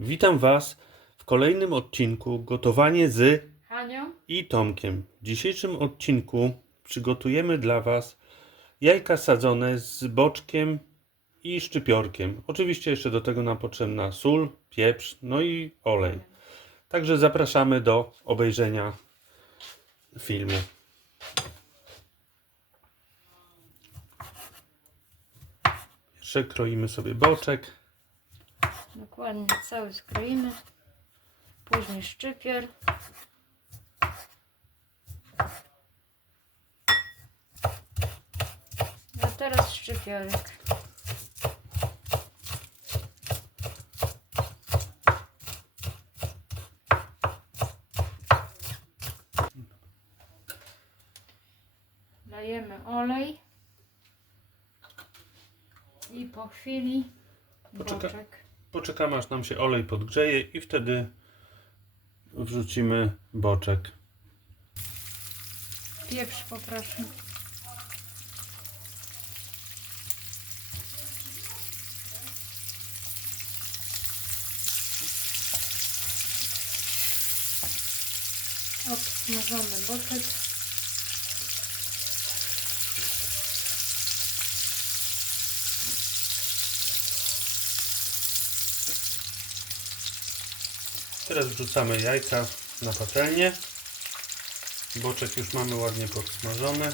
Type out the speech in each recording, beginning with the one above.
Witam Was w kolejnym odcinku Gotowanie z Hanią? i Tomkiem. W dzisiejszym odcinku przygotujemy dla Was jajka sadzone z boczkiem i szczypiorkiem. Oczywiście jeszcze do tego nam potrzebna sól, pieprz, no i olej. Także zapraszamy do obejrzenia filmu. Jeszcze kroimy sobie boczek. Dokładnie cały skroimy. Później szczypior. A teraz szczypiorek. Dajemy olej. I po chwili boczek. Poczekamy aż nam się olej podgrzeje i wtedy wrzucimy boczek. Pieprz poproszę. Obsmażony boczek. Teraz wrzucamy jajka na patelnię. Boczek już mamy ładnie podsmażony.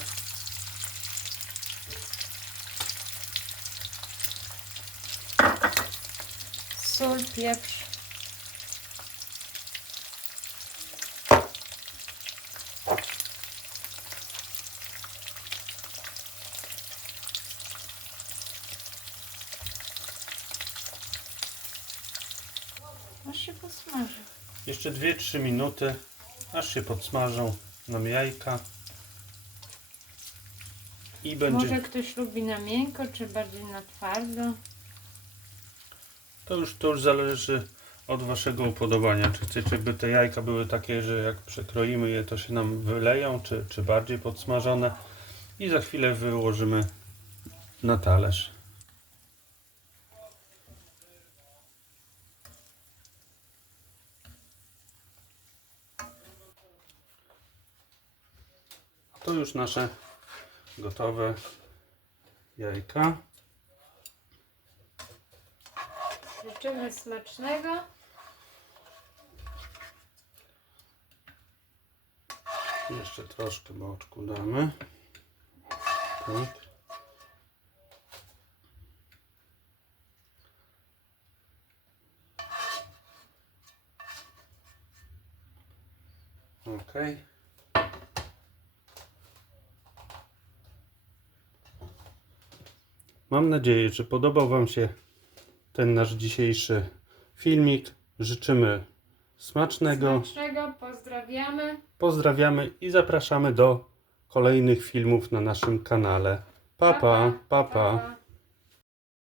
Sól, pieprz. Aż się posmaży. Jeszcze 2-3 minuty, aż się podsmażą nam jajka. I będzie. Może ktoś lubi na miękko, czy bardziej na twardo. To już, to już zależy od Waszego upodobania. Czy chcecie, żeby te jajka były takie, że jak przekroimy je, to się nam wyleją, czy, czy bardziej podsmażone. I za chwilę wyłożymy na talerz. To już nasze gotowe jajka. Życzymy smacznego. Jeszcze troszkę boczku damy. Tak. Ok. Mam nadzieję, że podobał Wam się ten nasz dzisiejszy filmik. Życzymy smacznego. Smacznego, pozdrawiamy. Pozdrawiamy i zapraszamy do kolejnych filmów na naszym kanale. Pa pa, pa, pa. pa.